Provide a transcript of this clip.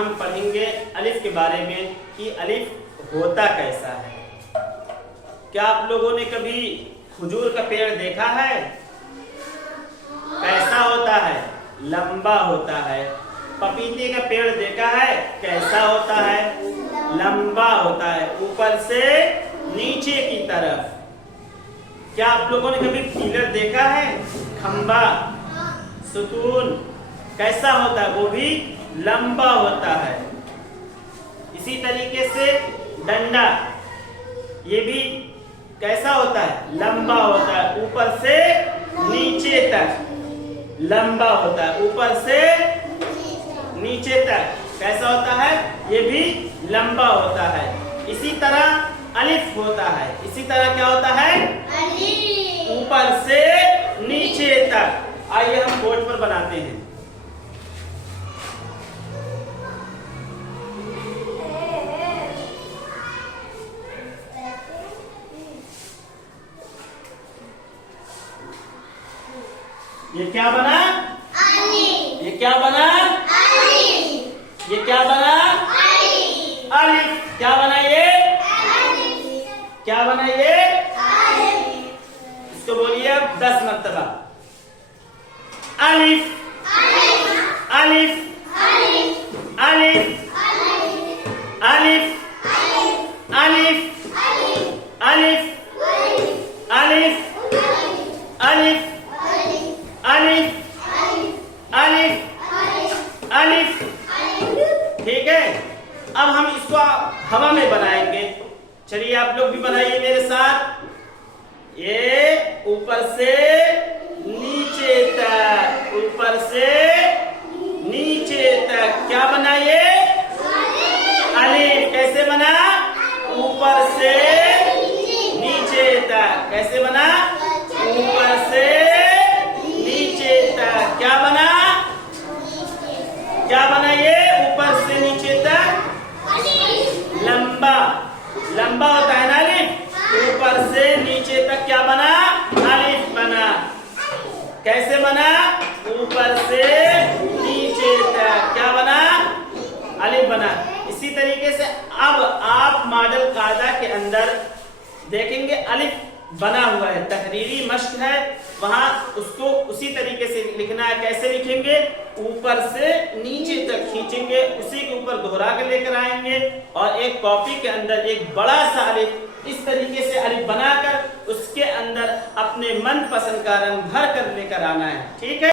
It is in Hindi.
हम पढ़ेंगे अलिफ के बारे में कि अलिफ होता कैसा है। क्या आप लोगों ने कभी खजूर का पेड़ देखा है? कैसा होता है? लंबा होता है। पपीते का पेड़ देखा है? कैसा होता है? लंबा होता है, ऊपर से नीचे की तरफ। क्या आप लोगों ने कभी पिलर देखा है? खंबा, सुतून कैसा होता है? वो भी लंबा होता है। इसी तरीके से डंडा, ये भी कैसा होता है? लंबा होता है, ऊपर से नीचे तक लंबा होता है, ऊपर से नीचे तक कैसा होता है? ये भी लंबा होता है। इसी तरह अलिफ होता है। इसी तरह क्या होता है? ऊपर से नीचे तक। आइए हम बोर्ड पर बनाते हैं। ये क्या बना? ये क्या बना? ये क्या बना? अलिफ। क्या बना ये? क्या बना ये? इसको बोलिए अब 10 मरतबा। अलिफ, अलिफ, अलिफ, अलिफ, अलिफ, अलिफ, अलिफ, अलिफ, अलिफ, अलिफ, अलिफ। ठीक है, अब हम इसको हवा में बनाएंगे। चलिए आप लोग भी बनाइए मेरे साथ। ये ऊपर से नीचे तक, ऊपर से नीचे तक क्या बना ये? अलिफ। कैसे बना? ऊपर से नीचे तक। कैसे बना? ऊपर से नीचे तक। क्या बना? क्या बना ये? ऊपर से नीचे तक लंबा, लंबा होता है ना अलिफ। ऊपर से नीचे तक क्या बना? अलिफ बना। कैसे बना? ऊपर से नीचे तक क्या बना? अलिफ बना। इसी तरीके से अब आप मॉडल कायदा के अंदर देखेंगे अलिफ बना हुआ है, तहरीरी मश्क है, वहां उसको उसी तरीके से लिखना है। कैसे लिखेंगे? ऊपर से नीचे तक खींचेंगे, उसी के ऊपर दोहरा के लेकर आएंगे और एक कॉपी के अंदर एक बड़ा सा अलिफ इस तरीके से अलिफ बनाकर उसके अंदर अपने मनपसंद का रंग भर कर लेकर आना है। ठीक है।